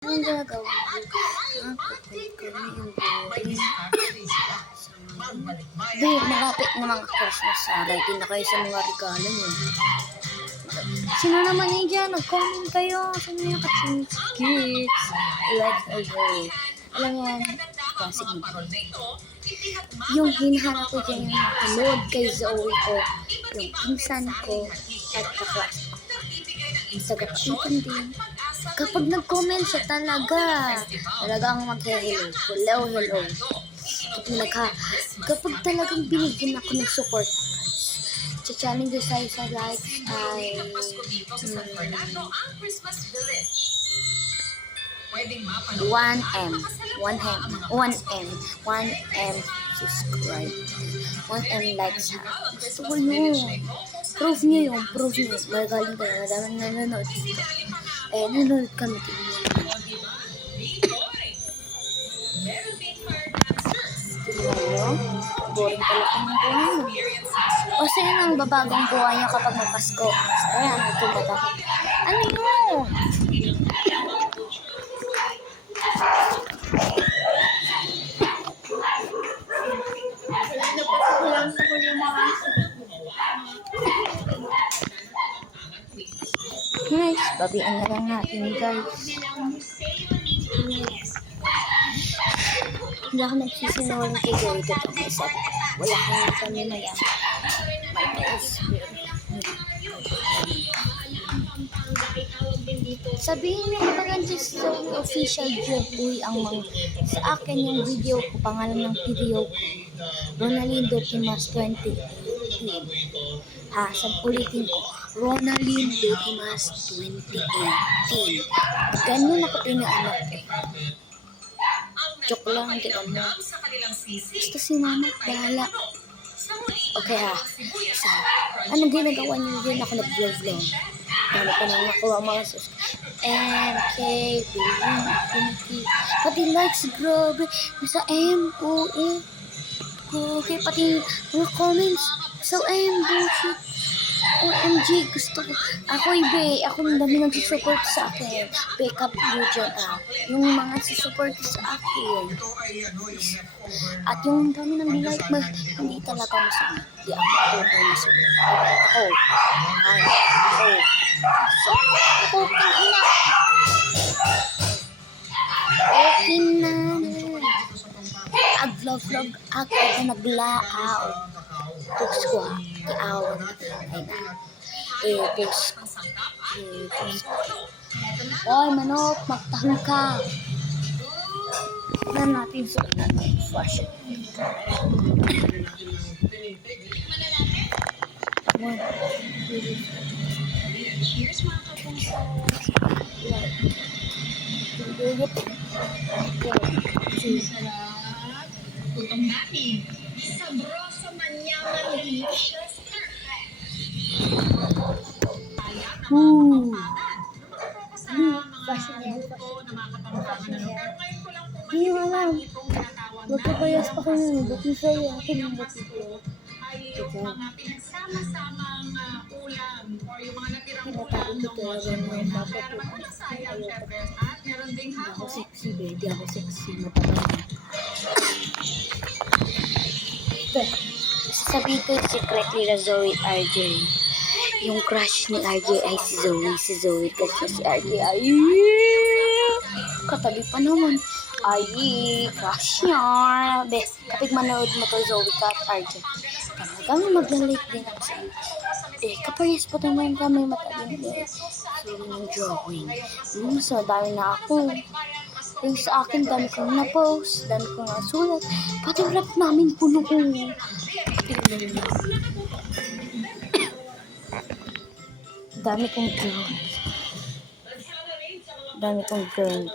Ang gagawin ko, nakakapag kami yung buhay. Babe, malapit na mga Christmas sa ready na kayo sa mga regalo nyo. Sino naman yun dyan? Nag-comment kayo. Sino yung ka-change gifts? Like away. Alam mo yan, classic mo. Yung hinahanap ko dyan yung load kay Zoe ko, yung pinsan ko, at kaklase ko. Taga-intindi. Kapag nag-comment siya talagang mag-hello. Hello. Kapag talagang binigyan ako ng support, challenge ko sa likes ay 1M 1M subscribe, 1M likes ha. Gusto ko yun. Proof nyo yun. Magaling kayo. Madaming nanonood dito. Nanonood kami dito. Tignan nyo. Boring pala kang buhay mo. O sino ang babagong buhay nyo kapag may Pasko? Ayan, ito ba? Ano yun? Nice, babian na lang natin guys. Hindi ako nagsisinungaling kay Joey ko itong isa. Wala kami maya. My best. Sabihin nyo kapag just so official giveaway ang mga sa akin yung video ko, pangalan ng video ko, Ronalindo Timas 2018. Ha, ulitin ko, Ronalindo Timas 2018. Ganun ako pinaanak eh. Joke lang, hindi ko mo. Basta si mama, bahala. Okay ha. So, anong ginagawa niyo din ako nag-vlog lang? Dami ko nang nakuha mga MK, Billion, Infinity. Pati likes, grabe. Nasa MOE. Okay, pati mga comments. So, bullshit. OMG, gusto ko. Ako ang dami nag-support sa akin. Pick up you dyan yung mga support sa akin. At yung dami ng like, hindi talaga masama. Di ako masama. Ako. So, okay na. Okay na. Vlog ako na naglaaw. Post ko ha. Kiawan na. Ay na. Post ko. Oy, manok, magtahong ka. Tignan natin sa fashion. Cheers mga kapangsa. Sarap. Tutong natin. Sabroso manyaman delicious. Fashion yan. Hindi mo alam. Magkabayas pa kayo ng buti sa'yo. Akin yung buti ko. Ay yung mga pinagsama-samang ulam or yung mga natirang ulam ng mga pero walang sayang, syempre. At meron ding hapon. Ako sexy, baby. Ako sexy. Mataba. Sasabihin ko yung secret nila Zoe at RJ. Yung crush ni RJ ay si Zoe. Si Zoe kasi si RJ ay katabi pa naman. Ay, crush niya. Kapag manood mo to Zoe ka at RJ, talagang maglalike din ako sa iyo. Kapayas pa naman kami matalim din. Sorry ng drawing. Mas madami na ako. Yung sa akin, dami kong na-post, dami kong nasulat. Pati rap namin puno ko. Dami kong girl.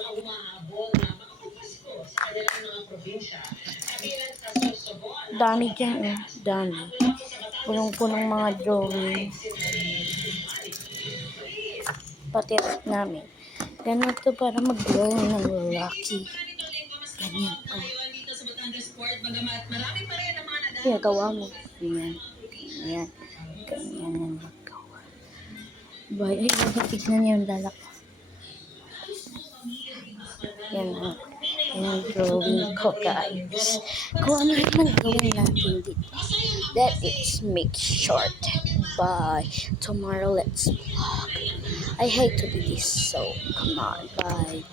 Dami dyan dami. Punong-punong mga drawing. Pati rap namin. Ganun to para mag-glow ng Rocky. Ganyan. Kaya gawa mo. Ganyan. Ganyan ang maggawa. Ay, tignan niyo yung lalak. Yan ang drawing ko, guys. Kung ano naman gawin natin dito. That is make short. Bye. Tomorrow, let's vlog. I hate to do this, so come on. Bye.